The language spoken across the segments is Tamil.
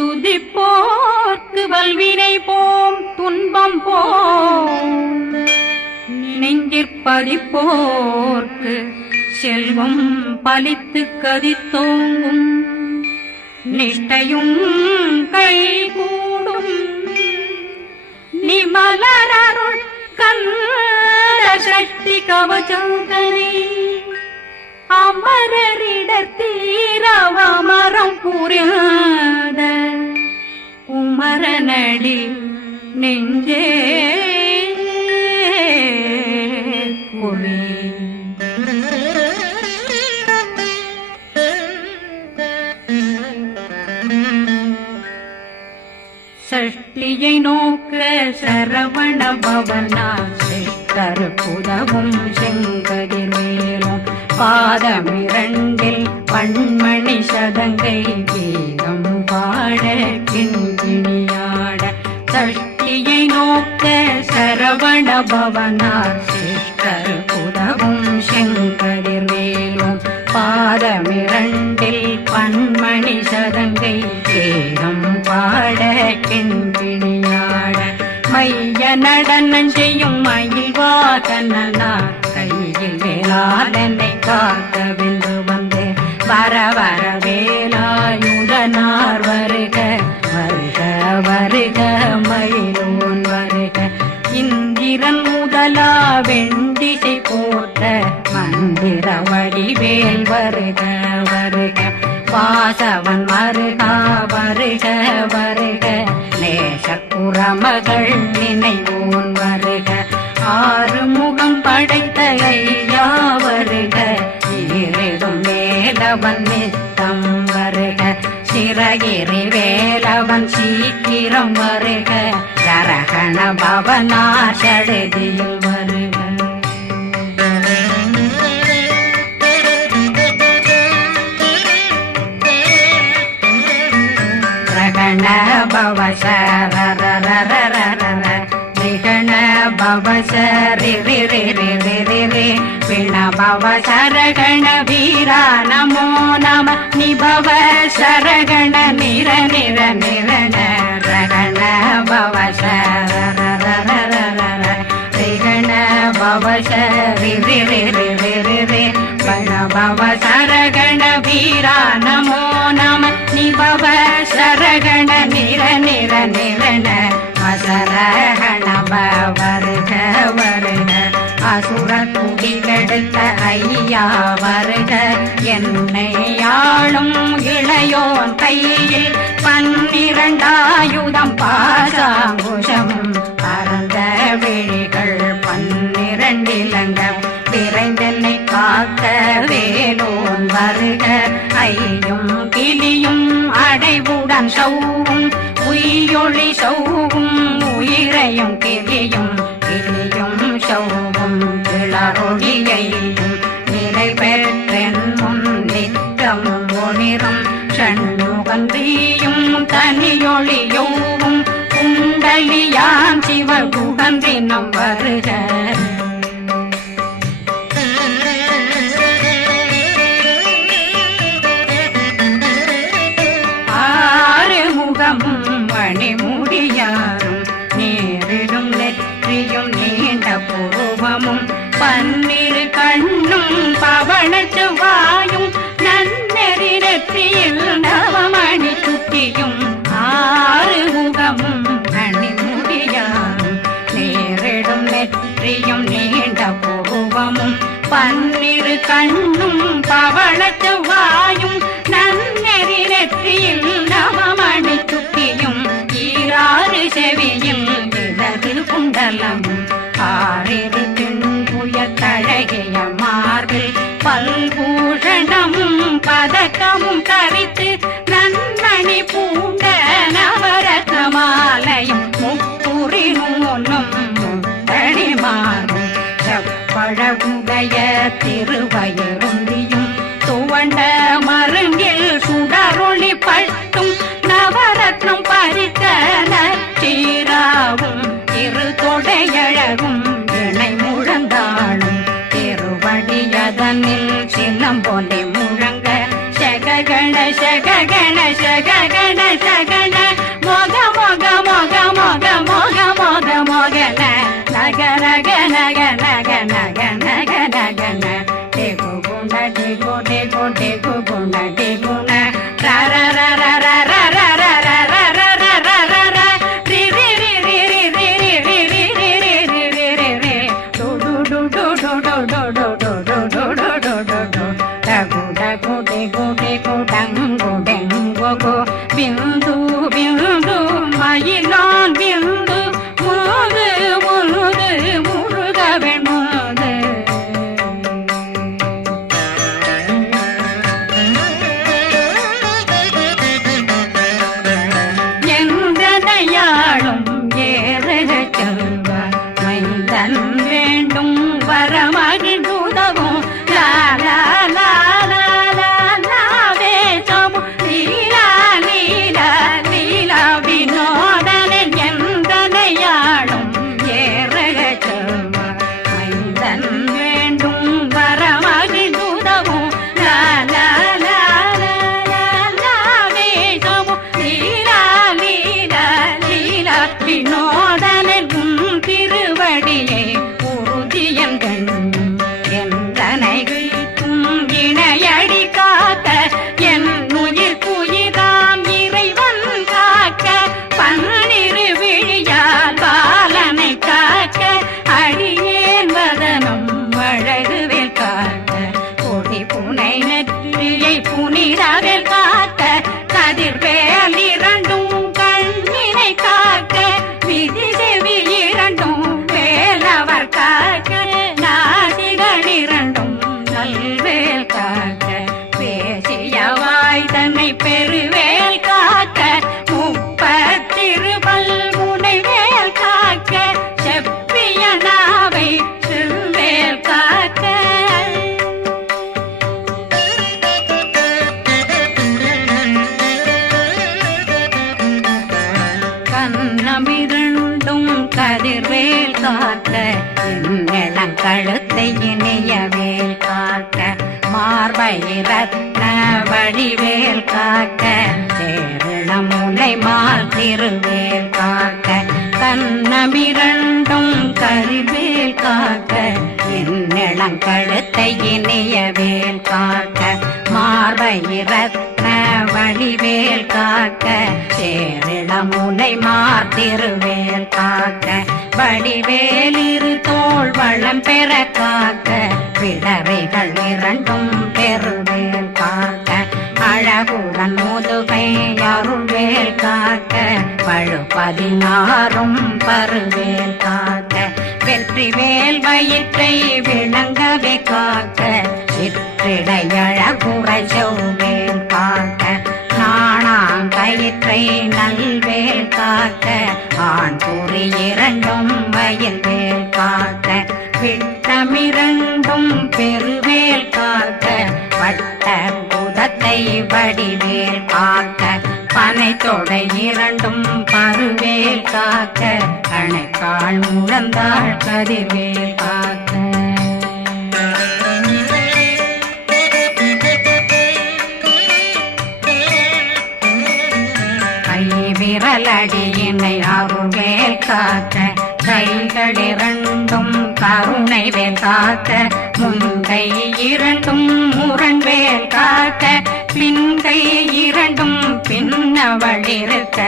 துதிப்போர்க்கு வல்வினை போம் துன்பம் போம் நெஞ்சிற்பதிப்போர்க்கு செல்வம் பலித்து கதித்தோங்கும் நிஷ்டையும் கைகூடும் நிமலரருள் கந்த சக்தி கவசந்தனை அமரரிடத்தீரவமரம் புரியாத குமரனடி நெஞ்சே குமி சஷ்டியை நோக்க சரவண பவனா சிஷ்டர் புதவும் செங்கதிர் மேலும் பாதமிரண்டில் பண்மணி சதங்கை கீதம் பாட கிண்கிணியாட சஷ்டியை நோக்க சரவண பவனா சிஷ்டர் புதவும் செங்கதிர் மேலும் பாதமிரண்டில் பண்மணி சதங்கை கீதம் பாட கிண்கிணியாட மைய நடனம் செய்யும் மயில் வாகனார் கையில் வேளாளனை காக்க வென்று வந்து வர வர வேலாயுதனார் வருக வருக வருக மயிலோன் வருக இந்திரன் முதலா வெண்டிசை போட்ட மந்திர வடிவேல் வருக வருக வாசவன் வருகா வருக வருக நேசக்குறமகள் நினைவோன் வருக ஆறு முகம் படைத்த ஐயா வருக ஈரிடும் வேலவன் நித்தம் வருக சிறகிரி வேலவன் சீக்கிரம் வருக ஜரகண பவனார் சடதியில் வருக ரகண பவசரரரரரரர நிகண பவசரி பிண பவசரகண வீரா நமோ நம நிபவ சரகண நிர நிர நிரண ரகண பவசரரரரரர நிகண பவசரி பிண பவசரகண வீரா நமோ நம நிபவ சரகண நிர நிர நிரண அசரகண வருக வருக அசுர குடிகெடுத்த ஐயா வருக என்னை ஆளும் இளையோன் கையில் 12 பாசாங்குஷம் பரந்த விழிகள் 12 இலங்கம் விரைந்தென்னை காக்க வேலோன் வருக ஐயும் கிளியும் அடைவுடன் சௌவும் உயிரொளி சௌவும் உயிரையும் கிளியும் கிளியும் சௌவும் கிளரொளியையும் நிலை பெற்றென்னும் நித்தம் ஒளிரும் சண்முகந்தியும் தனியொளியோவும் குண்டலியான் சிவகுகந்தினம் வருக மணிமுடியாரும் நேரிடும் நெற்றியும் நீண்ட புருவமும் 12 கண்ணும் பவனச்சு வாயும் நன்னெறி நெற்றியில் நவமணி சுட்டியும் 6 முகமும் மணிமுடியாரும் நேரிடும் நெற்றியும் நீண்ட புருவமும் 12 கண்ணும் பவனச்சு வாயும் நன்னெறி நெற்றியில் நவமணி சுட்டியும் 6 செவியில் இடது குண்டலம் 6 தின்புய தழகிய மார்பில் பல்பூஷணமும் பதக்கமும் தரித்து நன்மணி பூண்ட நவரத்ன மாலையும் முப்புரி நூலும் தனிமாறும் செப்பழகுடைய திருவயருந்தியும் துவண்ட மருங்கில் சுடரொளி பட்டும் நவரத்னம் பறித்த நச்சீராவும் இரு தொடையழகும் இணை முழந்தாளும் திருவடியதனில் சிலம்பொலி முழங்க சககண சககண சககண சகண கோடே கோடே குண டே குண ர ர ர ர ர ர ர ர ர ர ர ர ர ர ரி ரி ரி ரி ரி ரி ரி ரி ரி ரி ரி ரி ரி ரி ரி டு டு டு டு டு டு டு டு டு டு டு டு டு டு டு டகு டகு டே கோடே கோடங்கு டெங்கு கோ பிந்து பிந்து மயிலான் பிந்து முது முது முருகவன் முது எந்தனையாளும் ஏறக செல்வ மைந்தன் வேண்டும் வரமகிழ்ந்துதவும் லாலா லாலா லாலா வேதமும் லீலா லீலா லீலா வினோதனன் எந்தனையாளும் ஏறக செல்வ மைந்தன் வேண்டும் வரமகிழ்ந்துதவும் லாலா லாலா லாலா வேதமும் லீலா லீலா லீலா வினோதனன் உன் திருவடியை உறுதியன் கண்ணும் எந்தனை வீட்டும் இணையடி காக்க என் உயிர் குயிராம் இறைவன் காக்க பன்னிரு விழியால் பாலனை காக்க அடியேன் வதனம் அழகுவேல் காக்க கொடி புனை நெற்றியை புனிதவேல் காக்க கதிர்வேல் இரண்டும் கண்ணினை காக்க விதி செவி இரண்டும் வேலவர் காக்க நாசிகள் இரண்டும் நல்வேல் காக்க பேசிய வாய் தன்னை பெருவேல் காக்க முப்பத்திருபல் முனைவேல் காக்க செப்பிய நாவை செவ்வேல் காக்க கண்ணமிரண்டும் கதிர்வேல் காக்க இளங்கழுத்தை இணையவேல் காக்க மார்பை ரத்ன வடிவேல் காக்க சேரண முனை மால் திருவேல் காக்க கண்ணமிரண்டும் கதிர்வேல் காக்க இளங்கழுத்தை இணையவேல் காக்க மார்பை ரத்ன வடிவேல் காக்க சேரண முனை மார் திருவேல் காக்க வடிவேல் இரு தோள் வளம் பெற காக்க பிடரைகள் இரண்டும் பெருவேல் காக்க அழகுடன் முதுகை அருள்வேல் காக்க பழு 16 பருவேல் காக்க வெற்றிவேல் வயிற்றை விளங்கவே காக்க சிற்றிடையழகுரை செவ்வேல் காக்க நாணாங்கயிற்றை நல்வேல் காக்க ஆண் குறி இரண்டும் வயல்வேல் காக்க விட்டமிரண்டும் பெருவேல் காக்க வட்ட புதத்தை வடிவேல் காக்க பனை தொடை இரண்டும் பருவேல் காக்க கணைக்கால் முழந்தாள் கதிர்வேல் காக்க விரலடியினை அருள்வேல் காக்க கைகள் இரண்டும் கருணை வேல் காக்க முன்கை இரண்டும் முரண்வேல் காக்க பின்கை இரண்டும் பின்னவளிருக்க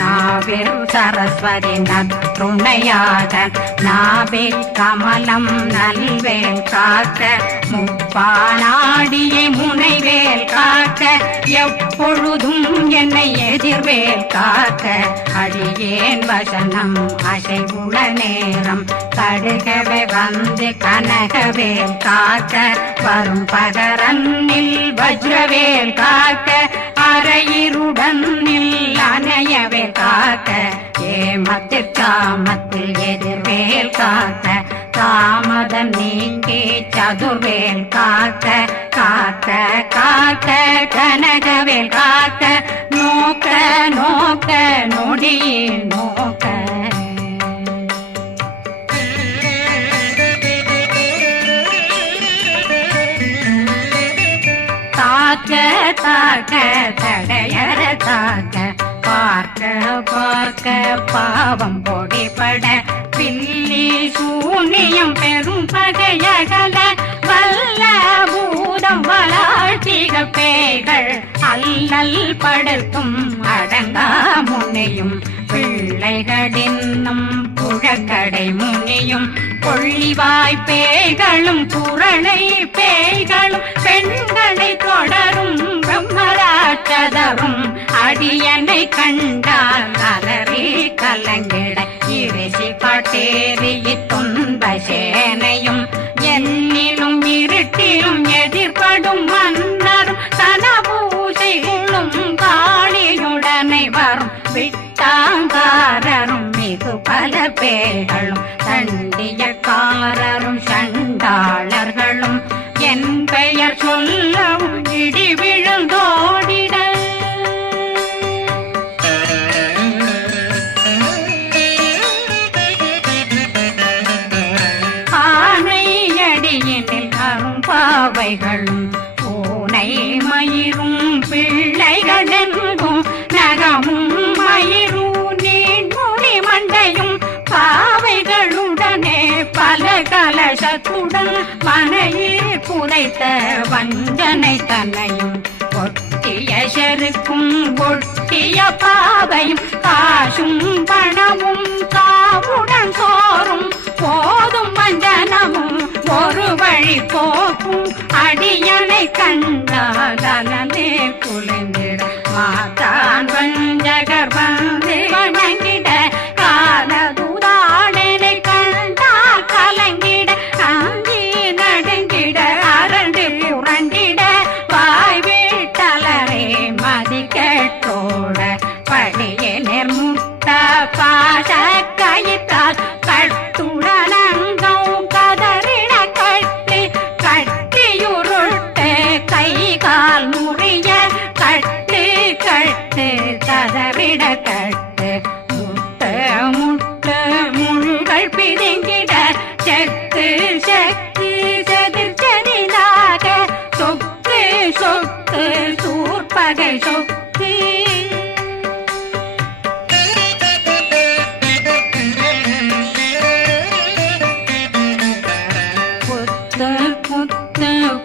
நாவில் சரஸ்வதி நற்றுணையாக நாபி கமலம் நல்வேல் காக்க முப்பானாடியை முனைவேல் காக்க எப்பொழுதும் என்னை எதிர்வேல் காக்க அடியேன் வசனம் அசைவுள நேரம் கடுகவே வந்து கனகவேல் காக்க வரும் பகரன்னில் வஜ்ரவேல் காக்க அரையிருடன் அணையவேல் காக்க ஏமத்தில் காமத்தில் எதிர்வேல் காக்க தாமதம் நீங்கி சதுர்வேல் காக்க காக்க காக்க கனகவேல் காக்க நோக்க நோக்க நொடியில் நோக்க தாக்க தாக்க தடையற தாக்க பார்க்க பார்க்க பாவம் பொடிபட பில்லி சூனியம் பெரும் பகையகல வல்ல பூத வளாழ்த்திக பேய்கள் அல்லல் படுத்தும் அடங்கா முனையும் பிள்ளைகளின்னும் புழக்கடை முனியும் கொள்ளிவாய் பேய்களும் குரளை பேய்களும் பெண்களை தொடரும் பிரம்மராட்சதரும் அடியனை கண்டால் அலறி கலங்கிட இரிசி காட்டேறிய துன்ப சேனையும் என்னிலும் இருட்டிலும் எதிர்படும் மன்னரும் தனபூசைகளும் காளியுடனை வரும் விட்டாங்காரரும் மிகு பல பேர்களும் தண்டியக்காரரும் சண்டாளர்களும் என் பெயர் சொல்லவும் இடி விழுந்தோடிட ஆனையடியினில் அரும்பாவைகளும் பூனை மயிரும் பிள்ளைகளெங்கும் நகமும் மயிரும் நீண்முடி மண்டையும் பாவைகளுடனே பல கலசத்துடன் மனையில் புதைத்த வஞ்சனை தன்னையும் ஒட்டிய செருக்கும் ஒட்டிய பாவையும் காசும் பணமும் காவுடன் சோறும் போதும் வஞ்சனமும் ஒரு வழி போக்கும் அடியனை கண்டாலே குளிர்ந்திட மாதான் வஞ்சகர் வந்து வணங்கிட காலதுதாடனை கண்டால் கலங்கிட அங்கி நடுங்கிட அரண்டு புரண்டிட வாய் வீட்டலரே மதி கேட்டோட படியே நிர்முட்ட பாச கயிற்றால் கட்டுடனங்கும் கதறிட கட்டி கட்டியுருட்டு கை கால் முறிய கட்டு கட்டு கதறிட கட்டு முட்டு முட்டு முள்கள் பிதுங்கிட செத்து செத்து செதிர் செதிலாக சொக்கு சொக்கு சூர்பகை சொக்கு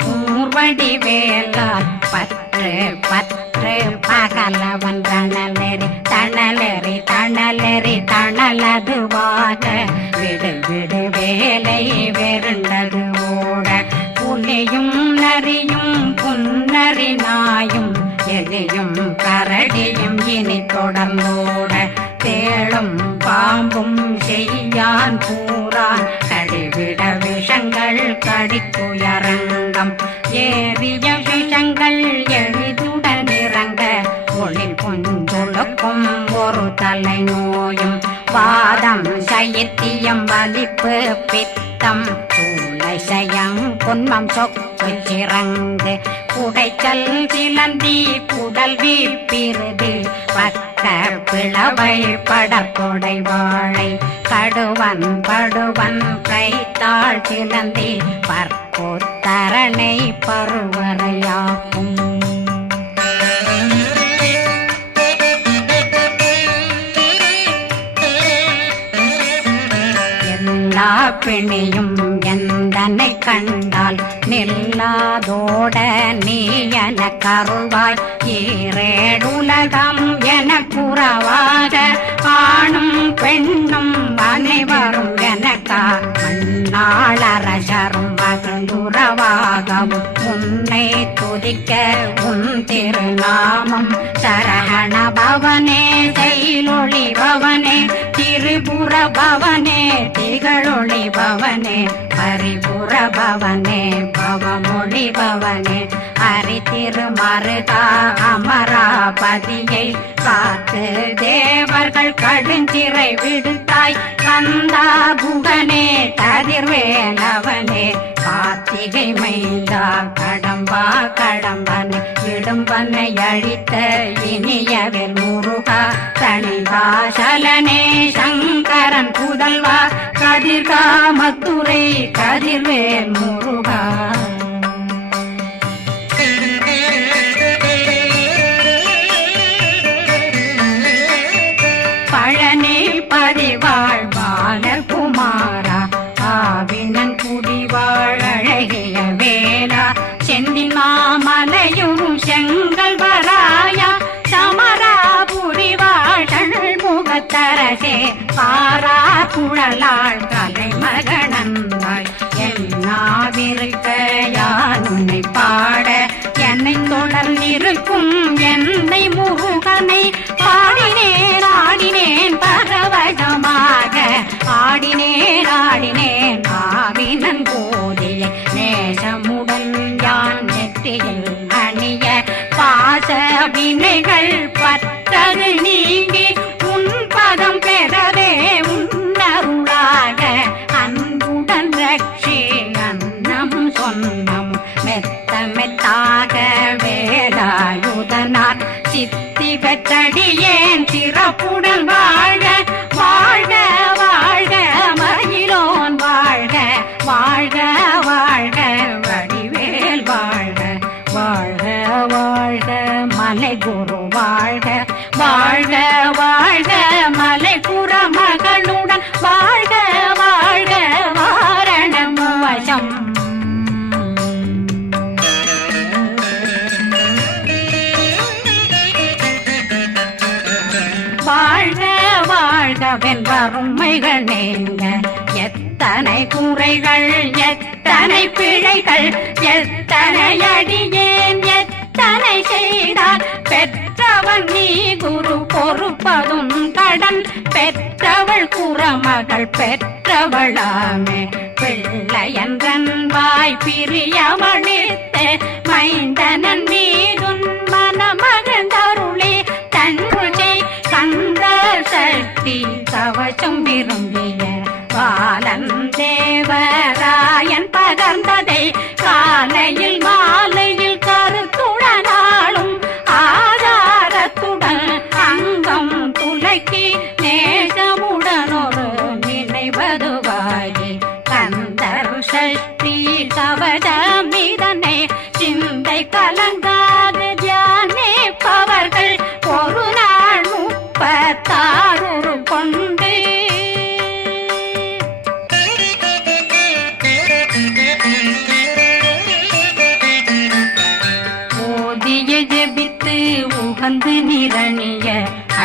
கூர்வடி வேலால் பற்று பற்று பகலவன் தணலெறி தணலெறி தணலெறி தணலதுவாக விடு விடு வேலை வெருண்டது ஓட புலியும் நரியும் புன்னரி நாயும் எலியும் கரடியும் இனி தொடர்ந்தோட தேளும் பாம்பும் செய்யான் பூரான் கடிவிட விஷங்கள் கடித்துயரங்கம் ஏறிய விஷங்கள் எளிதுடன் இறங்க ஒளில் பொஞ்சொழுக்கும் ஒரு தலை நோயும் வாதம் சைத்தியம் வலிப்பு பித்தம் சூளை சயம் பொன்மம் சொக்கு சிறங்கு குடைச்சல் சிலந்தி குடல் வீப்பிருது பக்க பிளவை படக்கொடை வாழை கடுவன் படுவன் கைத்தாள் சிலந்தி பற்போத்தரணை பருவரையாக்கும் எல்லா பிணியும் எந்தனை கண்டால் நில்லாதோட நீ என கருவாய் ஈரேடுலகம் என புறவாக ஆணும் பெண்ணும் அனைவரும் எனக்கா மண்ணாளரசரும் மகிழ்ந்துறவாகவும் உன்னை துதிக்க உன் திருநாமம் சரகண பவனே செயலொளி பவனே திரிபுர பவனே திகழொளி பவனே பரிபுர பவனே பவமொழி பவனே ஹரி திருமருகா அமராபதியை காத்து தேவர்கள் கடுஞ்சிறை விடுத்தாய் கந்தா புகனே கதிர்வேலவனே கார்த்திகை மைந்தா கடம்பா கடம்பனை இடும்பனை அழித்த இனியவில் முருகா தனிவாசலனே சங்கரன் புதல்வா கதிர்காமத்துறை கதிர்வேல் முருகா பழனி பதிவாழ் பாலர் குமாரா ஆவினன் குடிவாழ் அழகிய வேலா செந்தின் பாரா குழலாள் கலை மகனந்தாய் என்னாவிருக்க யான் உன்னை பாட என்னை தொடர்ந்திருக்கும் என்னை முருகனை பாடினேன் ஆடினேன் பரவசமாக ஆடினேன் ஆடினேன் ஆவினன் போதிய நேசமுடன் யான் நெற்றியில் அணிய பாச வினைகள் பற்றது நீங்கி உன் பதம் பெறவே உன்னருளாக அன்புடன் ரட்சி அன்னம் சொன்னம் மெத்த மெத்தாக வேலாயுதனார் சித்தி பெற்றடியேன் சிறப்புடன் வாழ வாழ்க வாழ்க மயிலோன் வாழ்க வாழ்க வாழ்க வடிவேல் வாழ்க வாழ்க வாழ்க மலை குரு வாழ்க வாழ்க வாழ்க மலை புற மகளுடன் வாழ்க வாழ்க வாரணம் வசம் வாழ்க வாழ்கவென் வறுமைகள் நீங்க எத்தனை குறைகள் எத்தனை பிழைகள் எத்தனை அடியேன் எத்தனை செய்தார் பெற்றவன் நீ குரு பொறுப்பதும் கடன் பெற்றவள் குறமகள் பெற்றவளாமே பிள்ளையன்றன் வாய் பிரியமளித்து மைந்தனன் மீதுன் மனமகந்தருளே தன்னுஜை கந்த சக்தி கவசம் விரும்பிய பாலன் தேவராயன் பகர்ந்ததை காலையில் மாலையில் கருத்துடனாலும் ஆதாரத்துடன் அங்கம் துலக்கி நேசமுடனொரு நினைவதுவாகி கந்தர் சக்தி கவசமிதனை சிந்தை கலங்காது தியானிப்பவர்கள் ஒரு நாள் 36 கொண்டு ஓதிய ஜெபித்து உகந்து நிரணிய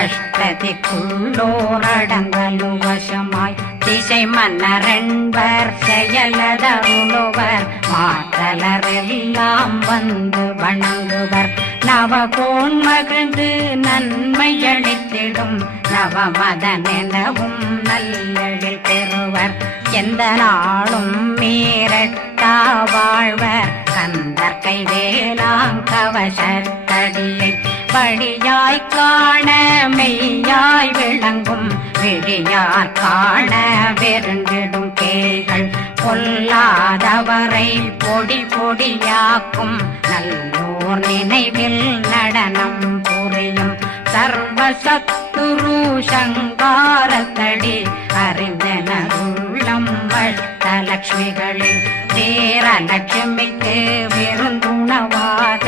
அஷ்டதிக்குள்ளோரடங்கலு வசமாய் திசை மன்னரென்பர் செயலதருளுவர் மாற்றலரெல்லாம் வந்து வணங்குவர் நவகோன் மகிழ்ந்து நன்மையளித்திடும் நவமதனெனவும் நல்லெழில் பெறுவர் எந்த நாளும் மீறட்டா வாழ்வர் கந்தற்கை வேளாங்கவசத்தடியை படியாய் காண மெய்யாய் விளங்கும் விழியார் காண வெருண்டிடும் கேள்கள் பொல்லாதவரை பொடி பொடியாக்கும் நல்லோர் நினைவில் நடனம் புரியும் சர்வசத்துரு சங்காரத்தடி அறிந்தனருள்ளம் அஷ்டலட்சுமிகளில் வீரலட்சுமிக்கு விருந்துணவாத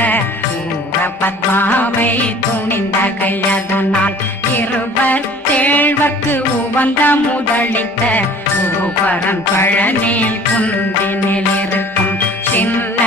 பத்மாவை துணிந்த கையதனால் 27 உவந்த முதலித்த உருபரன் பழனி குந்தினில் இருக்கும் சின்ன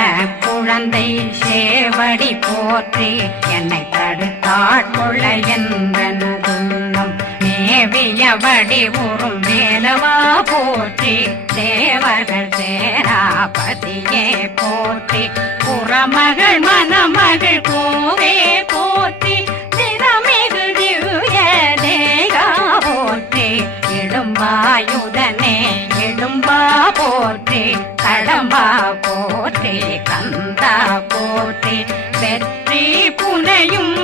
குழந்தை சேவடி போற்றி என்னை தடுத்தாட்கொள்ள என்பனதுள்ளம் மேவியபடி உறும் வேலவா போற்றி தேவர்கள் சேராபதியே போற்றி புறமகள் மணமகள் கோவே போற்றி திறமிகு திவ்ய தேகா போற்றி இடும்பாயுதனே இடும்பா போற்றி கடம்பா போற்றி கந்தா போற்றி வெற்றி புனையும்